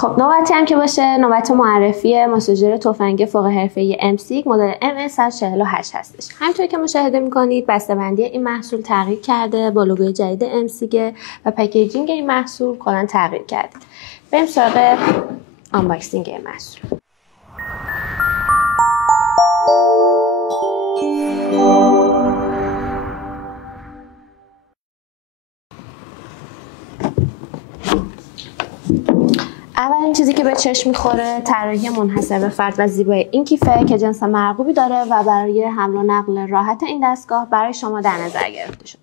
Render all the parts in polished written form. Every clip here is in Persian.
خب نوبتی هم که باشه، نوبت معرفی ماساژور تفنگی فوق حرفه‌ای امسیک مدل MS148 هستش. همونطور که مشاهده می‌کنید بسته‌بندی این محصول تغییر کرده با لوگوی جدید امسیک و پکیجینگ این محصول کلاً تغییر کرده. بریم سراغ آنباکسینگ این محصول. اولین چیزی که به چشم میخوره طراحی منحصر به فرد و زیبای این کیفه که جنس مرغوبی داره و برای حمل و نقل راحت این دستگاه برای شما در نظر گرفته شده.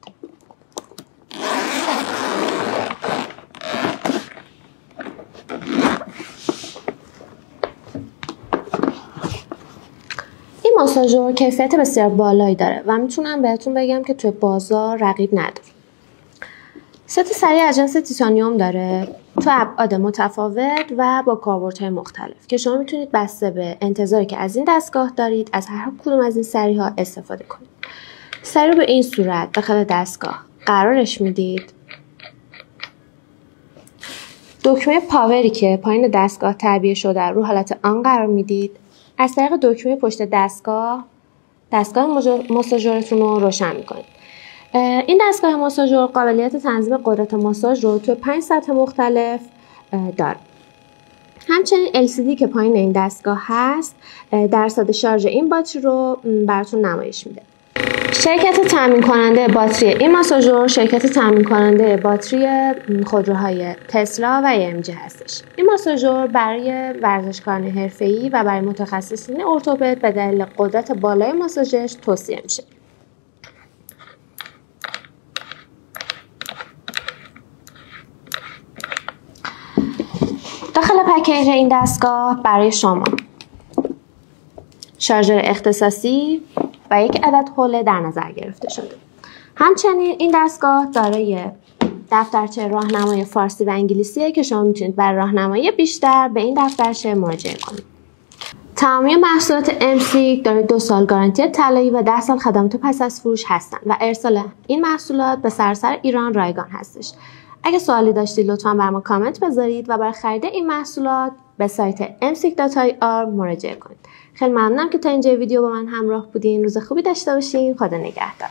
این ماساژور کیفیت بسیار بالایی داره و میتونم بهتون بگم که توی بازار رقیب نداره. ست سری از جنس تیتانیوم داره تو ابعاد متفاوت و با کاربردهای مختلف که شما میتونید بسته به انتظاری که از این دستگاه دارید از هر کدوم از این سری ها استفاده کنید. سری رو به این صورت داخل دستگاه قرارش میدید. دکمه پاوری که پایین دستگاه تعبیه شده رو حالت آن قرار میدید. از طریق دکمه پشت دستگاه ماساژورتون رو روشن میکنید. این دستگاه ماساژور قابلیت تنظیم قدرت ماساژ رو توی 5 سطح مختلف داره. همچنین LCD که پایین این دستگاه هست درصد شارژ این باتری رو براتون نمایش میده. شرکت تامین کننده باتری این ماساژور شرکت تامین کننده باتری خودروهای تسلا و AMG هستش. این ماساژور برای ورزشکاران حرفه‌ای و برای متخصصین ارتوپد به دلیل قدرت بالای ماساژش توصیه میشه. داخل پکیج این دستگاه برای شما شارژر اختصاصی و یک عدد حوله در نظر گرفته شده. همچنین این دستگاه دارای دفترچه راهنمای فارسی و انگلیسیه که شما میتونید برای راهنمایی بیشتر به این دفترچه مراجعه کنید. تمامی محصولات امسیک داره 2 سال گارانتی طلایی و 10 سال خدمات پس از فروش هستن و ارسال این محصولات به سراسر ایران رایگان هستش. اگه سوالی داشتید لطفاً بر ما کامنت بذارید و برای خرید این محصولات به سایت msick.ir مراجعه کنید. خیلی ممنونم که تا اینجا ویدیو با من همراه بودین. روز خوبی داشته باشین. خدا نگهدار.